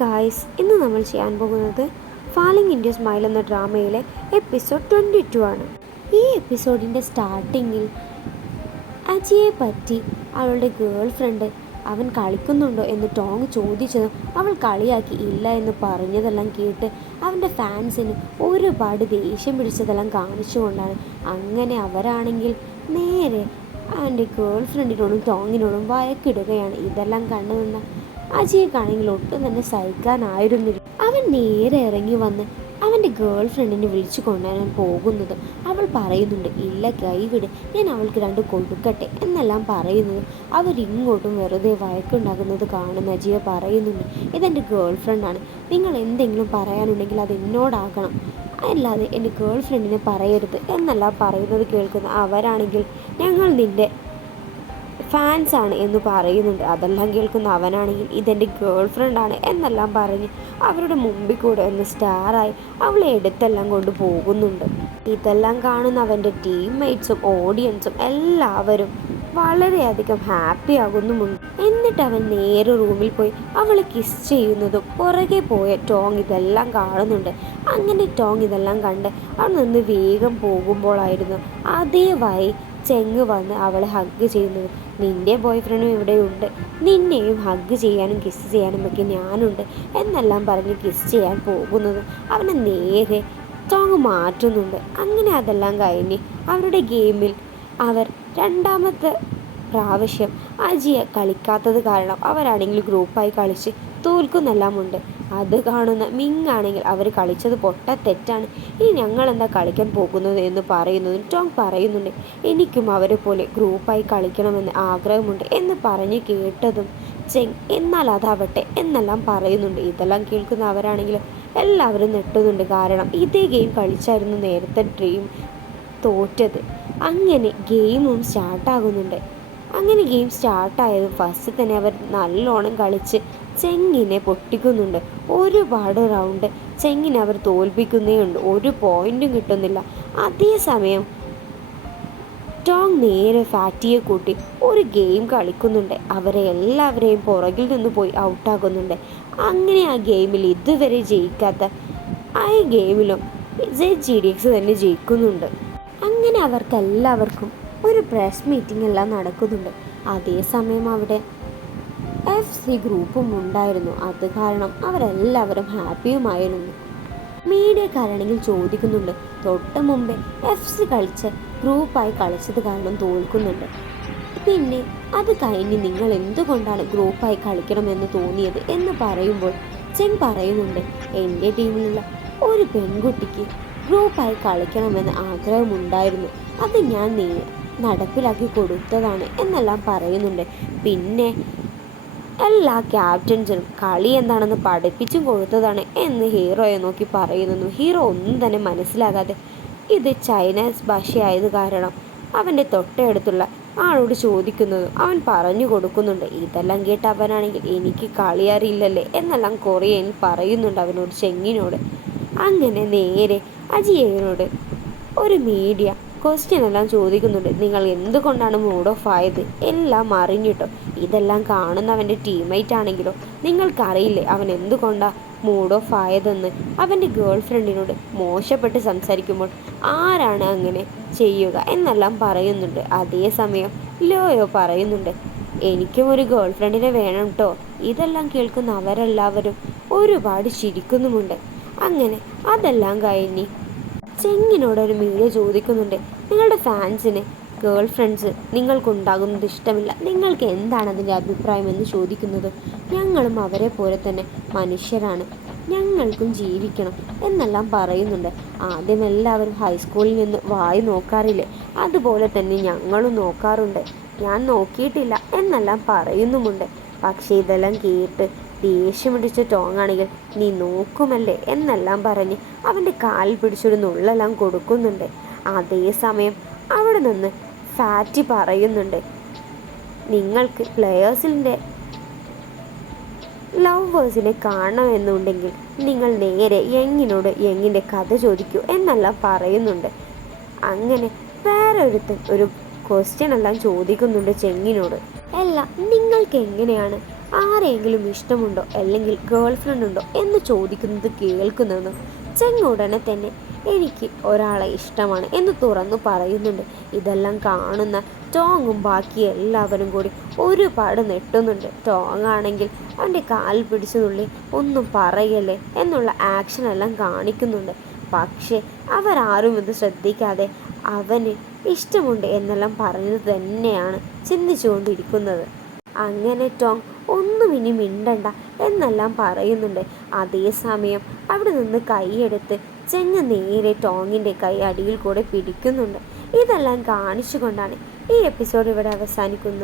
Guys, ഇന്ന് നമ്മൾ ചെയ്യാൻ പോകുന്നത് ഫാളിംഗ് ഇൻ ടു സ്മൈൽ എന്ന ഡ്രാമയിലെ എപ്പിസോഡ് 22 ആണ്. ഈ എപ്പിസോഡിൻ്റെ സ്റ്റാർട്ടിങ്ങിൽ അജിയെ പറ്റി അവളുടെ ഗേൾ ഫ്രണ്ട് അവൻ കളിക്കുന്നുണ്ടോ എന്ന് ടോങ് ചോദിച്ചതും അവൾ കളിയാക്കി ഇല്ല എന്ന് പറഞ്ഞതെല്ലാം കേട്ട് അവൻ്റെ ഫാൻസിന് ഒരുപാട് ദേഷ്യം പിടിച്ചതെല്ലാം കാണിച്ചുകൊണ്ടാണ്. അങ്ങനെ അവരാണെങ്കിൽ നേരെ അവൻ്റെ ഗേൾ ഫ്രണ്ടിനോടും ടോങ്ങിനോടും വഴക്കിടുകയാണ്. ഇതെല്ലാം കണ്ടുനിന്ന അജിയെക്കാണെങ്കിൽ ഒട്ടും തന്നെ സഹിക്കാനായിരുന്നില്ല. അവൻ നേരെ ഇറങ്ങി വന്ന് അവൻ്റെ ഗേൾ ഫ്രണ്ടിനെ വിളിച്ചു കൊണ്ടുവരാൻ പോകുന്നത് അവൾ പറയുന്നുണ്ട്, ഇല്ല കൈവിട്, ഞാൻ അവൾക്ക് രണ്ട് കൊടുക്കട്ടെ എന്നെല്ലാം പറയുന്നത് അവരിങ്ങോട്ടും വെറുതെ വഴക്കുണ്ടാകുന്നത് കാണുന്ന അജിയെ പറയുന്നുണ്ട്, ഇതെൻ്റെ ഗേൾ ഫ്രണ്ടാണ്, നിങ്ങൾ എന്തെങ്കിലും പറയാനുണ്ടെങ്കിൽ അത് എന്നോടാകണം, അല്ലാതെ എൻ്റെ ഗേൾ ഫ്രണ്ടിനെ പറയരുത് എന്നെല്ലാം പറയുന്നത് കേൾക്കുന്ന അവരാണെങ്കിൽ ഞങ്ങൾ നിൻ്റെ ഫാൻസാണ് എന്ന് പറയുന്നുണ്ട്. അതെല്ലാം കേൾക്കുന്ന അവനാണെങ്കിൽ ഇതെൻ്റെ ഗേൾ ഫ്രണ്ടാണ് എന്നെല്ലാം പറഞ്ഞ് അവരുടെ മുമ്പിൽ കൂടെ ഒന്ന് സ്റ്റാറായി അവളെ എടുത്തെല്ലാം കൊണ്ട് പോകുന്നുണ്ട്. ഇതെല്ലാം കാണുന്ന അവൻ്റെ ടീംമേറ്റ്സും ഓഡിയൻസും എല്ലാവരും വളരെയധികം ഹാപ്പി ആകുന്നുമുണ്ട്. എന്നിട്ട് അവൻ നേരെ റൂമിൽ പോയി അവളെ കിസ് ചെയ്യുന്നതും പുറകെ പോയ ടോങ് ഇതെല്ലാം കാണുന്നുണ്ട്. അങ്ങനെ ടോങ് ഇതെല്ലാം കണ്ട് അവൾ നിന്ന് വേഗം പോകുമ്പോഴായിരുന്നു അതേവായി ചെങ്ങ് വന്ന് അവളെ ഹഗ് ചെയ്യുന്നത്. നിൻ്റെ ബോയ് ഫ്രണ്ടും ഇവിടെയുണ്ട്, നിന്നെയും ഹഗ് ചെയ്യാനും കിസ് ചെയ്യാനും ഒക്കെ ഞാനുണ്ട് എന്നെല്ലാം പറഞ്ഞ് കിസ് ചെയ്യാൻ പോകുന്നത് അവനെ നേരെ ടോങ് മാറ്റുന്നുണ്ട്. അങ്ങനെ അതെല്ലാം കഴിഞ്ഞ് അവരുടെ ഗെയിമിൽ അവർ രണ്ടാമത്തെ പ്രാവശ്യം അജിയെ കളിക്കാത്തത് കാരണം അവരാണെങ്കിൽ ഗ്രൂപ്പായി കളിച്ച് തോൽക്കുന്നെല്ലാം ഉണ്ട്. അത് കാണുന്ന മിങ്ങാണെങ്കിൽ അവർ കളിച്ചത് തെറ്റാണ്, ഇനി ഞങ്ങളെന്താ കളിക്കാൻ പോകുന്നത് എന്ന് പറയുന്നതും ടോങ് പറയുന്നുണ്ട്, എനിക്കും അവരെ പോലെ ഗ്രൂപ്പായി കളിക്കണമെന്ന് ആഗ്രഹമുണ്ട് എന്ന് പറഞ്ഞ് കേട്ടതും ചെങ് എന്നാൽ അതാവട്ടെ എന്നെല്ലാം പറയുന്നുണ്ട്. ഇതെല്ലാം കേൾക്കുന്ന അവരാണെങ്കിലും എല്ലാവരും നെട്ടുന്നുണ്ട്. കാരണം ഇതേ ഗെയിം കളിച്ചായിരുന്നു നേരത്തെ ഡ്രീം തോറ്റത്. അങ്ങനെ ഗെയിമും സ്റ്റാർട്ടാകുന്നുണ്ട്. അങ്ങനെ ഗെയിം സ്റ്റാർട്ടായതും ഫസ്റ്റ് തന്നെ അവർ നല്ലോണം കളിച്ച് ചെങ്ങിനെ പൊട്ടിക്കുന്നുണ്ട്. ഒരുപാട് റൗണ്ട് ചെങ്ങിനെ അവർ തോൽപ്പിക്കുന്നേയുണ്ട്, ഒരു പോയിന്റും കിട്ടുന്നില്ല. അതേസമയം ടോങ് നേരെ ഫാറ്റിയെ കൂട്ടി ഒരു ഗെയിം കളിക്കുന്നുണ്ട്. അവരെ എല്ലാവരെയും പുറകിൽ നിന്ന് പോയി ഔട്ടാക്കുന്നുണ്ട്. അങ്ങനെ ആ ഗെയിമിൽ ഇതുവരെ ജയിക്കാത്ത ആ ഗെയിമിലും ZGDX തന്നെ ജയിക്കുന്നുണ്ട്. അങ്ങനെ അവർക്കെല്ലാവർക്കും ഒരു പ്രസ് മീറ്റിംഗ് എല്ലാം നടക്കുന്നുണ്ട്. അതേസമയം അവിടെ FC ഗ്രൂപ്പും ഉണ്ടായിരുന്നു. അത് കാരണം അവരെല്ലാവരും ഹാപ്പിയുമായിരുന്നു. മീഡിയക്കാരാണെങ്കിൽ ചോദിക്കുന്നുണ്ട്, തൊട്ട് മുമ്പേ FC കളിച്ച് ഗ്രൂപ്പായി കളിച്ചത് കാരണം തോൽക്കുന്നുണ്ട്, പിന്നെ അത് കഴിഞ്ഞ് നിങ്ങൾ എന്തുകൊണ്ടാണ് ഗ്രൂപ്പായി കളിക്കണമെന്ന് തോന്നിയത് എന്ന് പറയുമ്പോൾ ചെങ് പറയുന്നുണ്ട്, എൻ്റെ ടീമിലുള്ള ഒരു പെൺകുട്ടിക്ക് ഗ്രൂപ്പായി കളിക്കണമെന്ന് ആഗ്രഹമുണ്ടായിരുന്നു, അത് ഞാൻ നടപ്പിലാക്കി കൊടുത്തതാണ് എന്നെല്ലാം പറയുന്നുണ്ട്. പിന്നെ എല്ലാ ക്യാപ്റ്റൻസിനും കളി എന്താണെന്ന് പഠിപ്പിച്ചും കൊടുത്തതാണ് എന്ന് ഹീറോയെ നോക്കി പറയുന്നു. ഹീറോ ഒന്നും തന്നെ മനസ്സിലാകാതെ ഇത് ചൈനീസ് ഭാഷയായത് കാരണം അവൻ്റെ തൊട്ടടുത്തുള്ള ആളോട് ചോദിക്കുന്നതും അവൻ പറഞ്ഞു കൊടുക്കുന്നുണ്ട്. ഇതെല്ലാം കേട്ട് അവനാണെങ്കിൽ എനിക്ക് കളി അറിയില്ലല്ലേ എന്നെല്ലാം കൊറിയനിൽ പറയുന്നുണ്ട് അവനോട്, ചെങ്ങിനോട്. അങ്ങനെ നേരെ അജിയനോട് ഒരു മീഡിയ ക്വസ്റ്റ്യൻ എല്ലാം ചോദിക്കുന്നുണ്ട്, നിങ്ങൾ എന്തുകൊണ്ടാണ് മൂഡ് ഓഫ് ആയത് എല്ലാം അറിഞ്ഞിട്ടോ. ഇതെല്ലാം കാണുന്നവൻ്റെ ടീംമേറ്റ് ആണെങ്കിലോ, നിങ്ങൾക്കറിയില്ലേ അവൻ എന്തുകൊണ്ടാണ് മൂഡ് ഓഫ് ആയതെന്ന്. അവൻ്റെ ഗേൾ ഫ്രണ്ടിനോട് മോശപ്പെട്ട് സംസാരിക്കുമ്പോൾ ആരാണ് അങ്ങനെ ചെയ്യുക എന്നെല്ലാം പറയുന്നുണ്ട്. അതേസമയം ലോയോ പറയുന്നുണ്ട്, എനിക്കും ഒരു ഗേൾ ഫ്രണ്ടിനെ വേണം കേട്ടോ. ഇതെല്ലാം കേൾക്കുന്ന അവരെല്ലാവരും ഒരുപാട് ചിരിക്കുന്നുമുണ്ട്. അങ്ങനെ അതെല്ലാം കഴിഞ്ഞ് ചെങ്ങിനോടൊരു മീഡിയ ചോദിക്കുന്നുണ്ട്, നിങ്ങളുടെ ഫാൻസിന് ഗേൾ ഫ്രണ്ട്സ് നിങ്ങൾക്കുണ്ടാകുന്നത് ഇഷ്ടമില്ല, നിങ്ങൾക്ക് എന്താണ് അതിൻ്റെ അഭിപ്രായം എന്ന് ചോദിക്കുന്നത്. ഞങ്ങളും അവരെ പോലെ തന്നെ മനുഷ്യരാണ്, ഞങ്ങൾക്കും ജീവിക്കണം എന്നെല്ലാം പറയുന്നുണ്ട്. ആദ്യം എല്ലാവരും ഹൈസ്കൂളിൽ നിന്ന് വായി നോക്കാറില്ലേ, അതുപോലെ തന്നെ ഞങ്ങളും നോക്കാറുണ്ട്, ഞാൻ നോക്കിയിട്ടില്ല എന്നെല്ലാം പറയുന്നുമുണ്ട്. പക്ഷേ ഇതെല്ലാം കേട്ട് ദേഷ്യം പിടിച്ച ടോങ് ആണെങ്കിൽ നീ നോക്കുമല്ലേ എന്നെല്ലാം പറഞ്ഞ് അവൻ്റെ കാലിൽ പിടിച്ചൊരു നുള്ളെല്ലാം കൊടുക്കുന്നുണ്ട്. അതേസമയം അവിടെ നിന്ന് ഫാറ്റി പറയുന്നുണ്ട്, നിങ്ങൾക്ക് പ്ലെയേഴ്സിൻ്റെ ലവേഴ്സിനെ കാണണമെന്നുണ്ടെങ്കിൽ നിങ്ങൾ നേരെ യങ്ങിനോട് യങ്ങിൻ്റെ കഥ ചോദിക്കൂ എന്നെല്ലാം പറയുന്നുണ്ട്. അങ്ങനെ വേറെ ഒരു ക്വസ്റ്റ്യൻ എല്ലാം ചോദിക്കുന്നുണ്ട് ചെങ്ങിനോട്, അല്ല നിങ്ങൾക്ക് എങ്ങനെയാണ് ആരെങ്കിലും ഇഷ്ടമുണ്ടോ അല്ലെങ്കിൽ ഗേൾ ഫ്രണ്ട് ഉണ്ടോ എന്ന് ചോദിക്കുന്നത് കേൾക്കുന്നതും ചെങ് ഉടനെ തന്നെ എനിക്ക് ഒരാളെ ഇഷ്ടമാണ് എന്ന് തുറന്നു പറയുന്നുണ്ട്. ഇതെല്ലാം കാണുന്ന ടോങ്ങും ബാക്കി എല്ലാവരും കൂടി ഒരുപാട് നെട്ടുന്നുണ്ട്. ടോങ് ആണെങ്കിൽ അവൻ്റെ കാൽ പിടിച്ചു തുള്ളി ഒന്നും പറയല്ലേ എന്നുള്ള ആക്ഷനെല്ലാം കാണിക്കുന്നുണ്ട്. പക്ഷേ അവരാരും ഇത് ശ്രദ്ധിക്കാതെ അവന് ഇഷ്ടമുണ്ട് എന്നെല്ലാം പറഞ്ഞത് തന്നെയാണ് ചിന്തിച്ചുകൊണ്ടിരിക്കുന്നത്. അങ്ങനെ ടോങ് ഒന്നും ഇനി മിണ്ടണ്ട എന്നെല്ലാം പറയുന്നുണ്ട്. അതേസമയം അവിടെ നിന്ന് കൈയെടുത്ത് ചെങ്ങ് നേരെ ടോങ്ങിൻ്റെ കൈ അടിയിൽ കൂടെ പിടിക്കുന്നുണ്ട്. ഇതെല്ലാം കാണിച്ചുകൊണ്ടാണ് ഈ എപ്പിസോഡ് ഇവിടെ അവസാനിക്കുന്നത്.